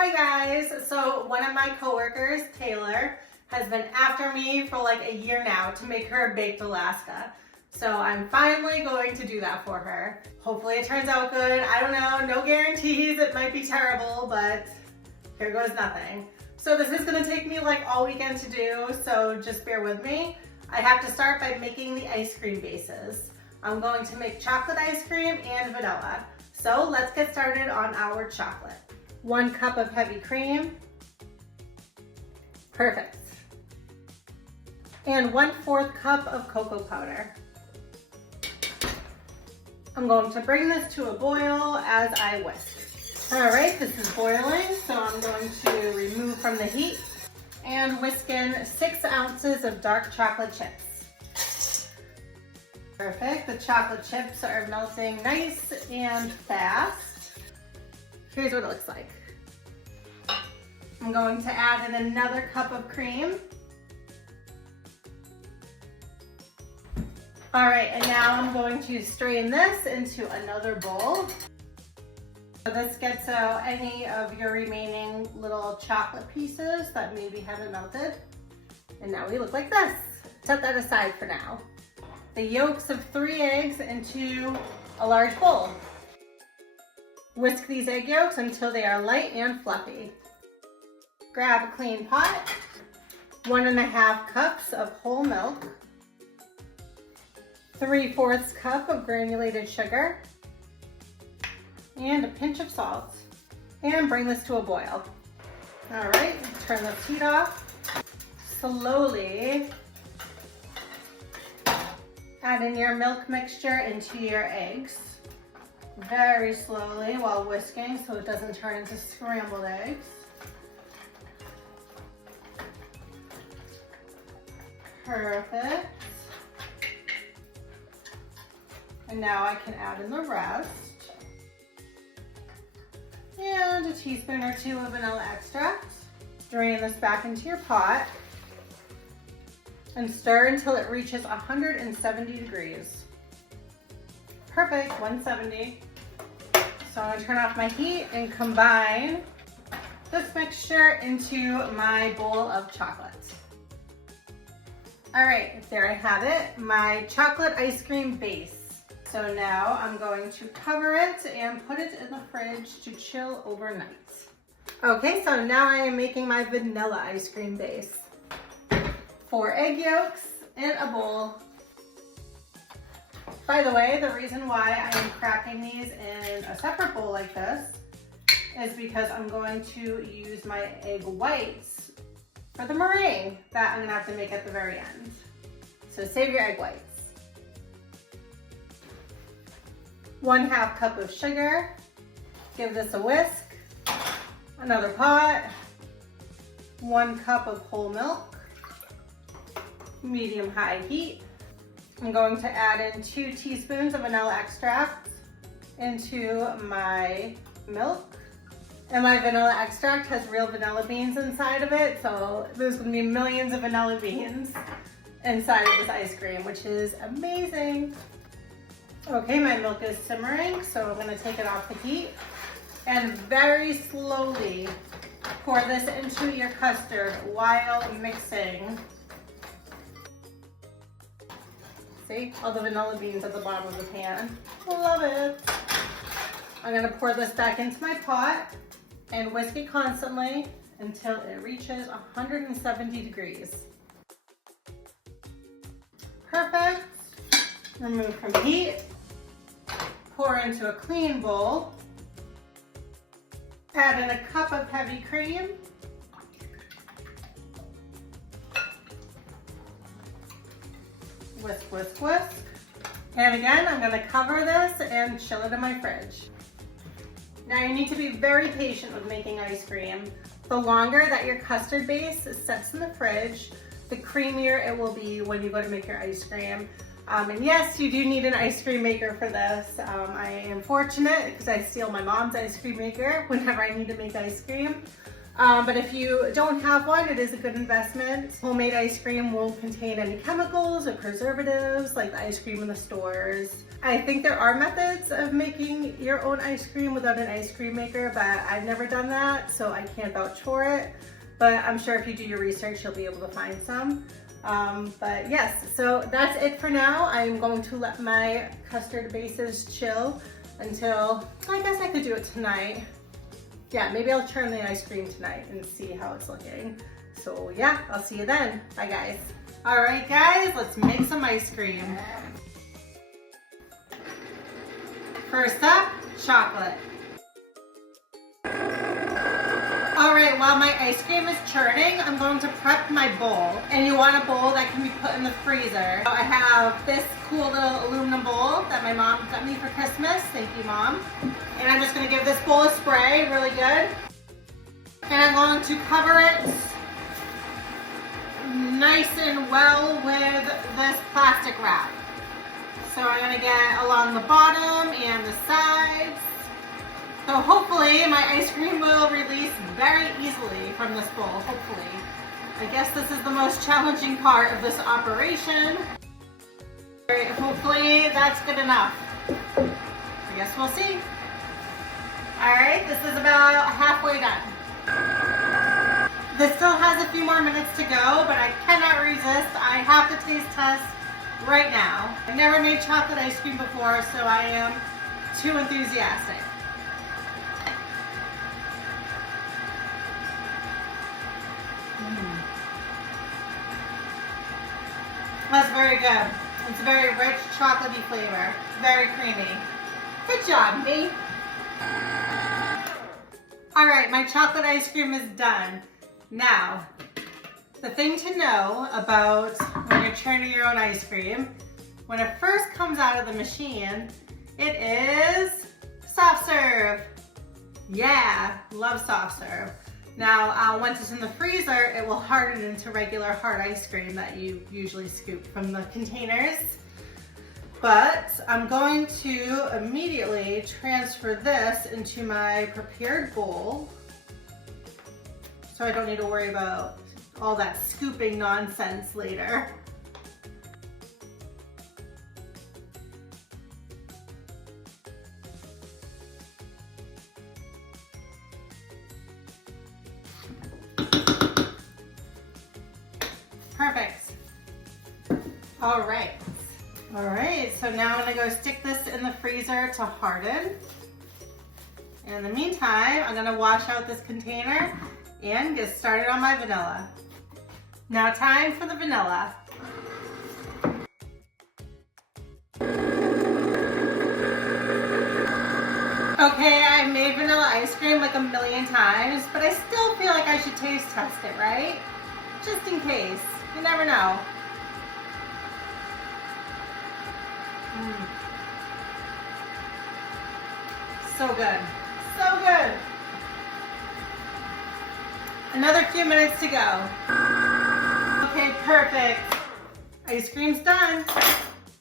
Hi guys, so one of my coworkers, Taylor, has been after me for like a year now to make her a baked Alaska. So I'm finally going to do that for her. Hopefully it turns out good. I don't know, no guarantees, it might be terrible, but here goes nothing. So this is gonna take me like all weekend to do, so just bear with me. I have to start by making the ice cream bases. I'm going to make chocolate ice cream and vanilla. So let's get started on our chocolate. 1 cup of heavy cream. Perfect. And 1/4 cup of cocoa powder. I'm going to bring this to a boil as I whisk. All right, this is boiling, so I'm going to remove from the heat and whisk in 6 ounces of dark chocolate chips. Perfect, the chocolate chips are melting nice and fast. Here's what it looks like. I'm going to add in another cup of cream. All right, and now I'm going to strain this into another bowl. So this gets out any of your remaining little chocolate pieces that maybe haven't melted. And now we look like this. Set that aside for now. The yolks of 3 eggs into a large bowl. Whisk these egg yolks until they are light and fluffy. Grab a clean pot, 1½ cups of whole milk, 3/4 cup of granulated sugar, and a pinch of salt, and bring this to a boil. All right, turn the heat off. Slowly add in your milk mixture into your eggs. Very slowly while whisking so it doesn't turn into scrambled eggs. Perfect. And now I can add in the rest. And a teaspoon or 2 of vanilla extract. Drain this back into your pot and stir until it reaches 170 degrees. Perfect, 170. So I'm gonna turn off my heat and combine this mixture into my bowl of chocolate. All right, there I have it, my chocolate ice cream base. So now I'm going to cover it and put it in the fridge to chill overnight. Okay, so now I am making my vanilla ice cream base. 4 egg yolks in a bowl. By the way, the reason why I am cracking these in a separate bowl like this is because I'm going to use my egg whites for the meringue that I'm gonna have to make at the very end. So save your egg whites. 1/2 cup of sugar. Give this a whisk. Another pot. 1 cup of whole milk. Medium-high heat. I'm going to add in 2 teaspoons of vanilla extract into my milk. And my vanilla extract has real vanilla beans inside of it, so there's gonna be millions of vanilla beans inside of this ice cream, which is amazing. Okay, my milk is simmering, so I'm gonna take it off the heat and very slowly pour this into your custard while mixing. See, all the vanilla beans at the bottom of the pan. Love it. I'm gonna pour this back into my pot and whisk it constantly until it reaches 170 degrees. Perfect. Remove from heat. Pour into a clean bowl. Add in a cup of heavy cream. Whisk, whisk, whisk. And again, I'm gonna cover this and chill it in my fridge. Now you need to be very patient with making ice cream. The longer that your custard base sits in the fridge, the creamier it will be when you go to make your ice cream. And yes, you do need an ice cream maker for this. I am fortunate because I steal my mom's ice cream maker whenever I need to make ice cream. But if you don't have one, it is a good investment. Homemade ice cream won't contain any chemicals or preservatives like the ice cream in the stores. I think there are methods of making your own ice cream without an ice cream maker, but I've never done that, so I can't vouch for it. But I'm sure if you do your research, you'll be able to find some. But yes, so that's it for now. I'm going to let my custard bases chill until, I guess I could do it tonight. Yeah, maybe I'll turn the ice cream tonight and see how it's looking. So yeah, I'll see you then. Bye guys. All right guys, let's make some ice cream. First up, chocolate. All right, while my ice cream is churning, I'm going to prep my bowl. And you want a bowl that can be put in the freezer. So I have this cool little aluminum bowl that my mom got me for Christmas. Thank you, Mom. And I'm just gonna give this bowl a spray really good. And I'm going to cover it nice and well with this plastic wrap. So I'm gonna get along the bottom and the sides. So hopefully my ice cream will release very easily from this bowl, hopefully. I guess this is the most challenging part of this operation. All right, hopefully that's good enough. I guess we'll see. All right, this is about halfway done. This still has a few more minutes to go, but I cannot resist. I have to taste test right now. I've never made chocolate ice cream before, so I am too enthusiastic. That's very good. It's a very rich, chocolatey flavor. Very creamy. Good job, me. All right, my chocolate ice cream is done. Now, the thing to know about when you're churning your own ice cream, when it first comes out of the machine, it is soft serve. Yeah, love soft serve. Now, once it's in the freezer, it will harden into regular hard ice cream that you usually scoop from the containers. But I'm going to immediately transfer this into my prepared bowl so I don't need to worry about all that scooping nonsense later. Perfect. All right. All right, so now I'm gonna go stick this in the freezer to harden. In the meantime, I'm gonna wash out this container and get started on my vanilla. Now time for the vanilla. Okay, I've made vanilla ice cream like a million times, but I still feel like I should taste test it, right? Just in case, you never know. So good, so good. Another few minutes to go. Okay, perfect. Ice cream's done.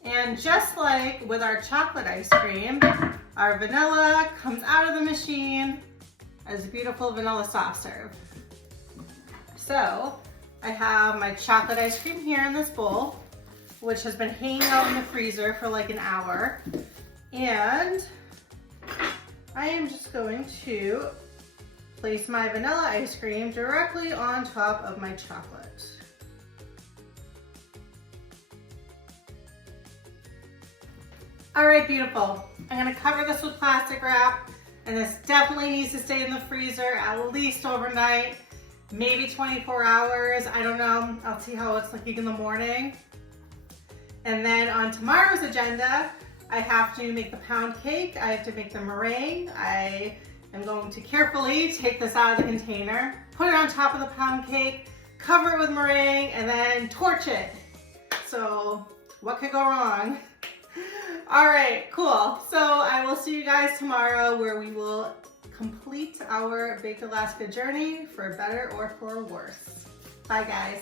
And just like with our chocolate ice cream, our vanilla comes out of the machine as beautiful vanilla soft serve. So I have my chocolate ice cream here in this bowl, which has been hanging out in the freezer for like an hour. And I am just going to place my vanilla ice cream directly on top of my chocolate. All right, beautiful. I'm gonna cover this with plastic wrap, and this definitely needs to stay in the freezer at least overnight, maybe 24 hours. I don't know, I'll see how it's looking in the morning. And then on tomorrow's agenda, I have to make the pound cake. I have to make the meringue. I am going to carefully take this out of the container, put it on top of the pound cake, cover it with meringue, and then torch it. So what could go wrong? All right, cool. So I will see you guys tomorrow where we will complete our Baked Alaska journey for better or for worse. Bye guys.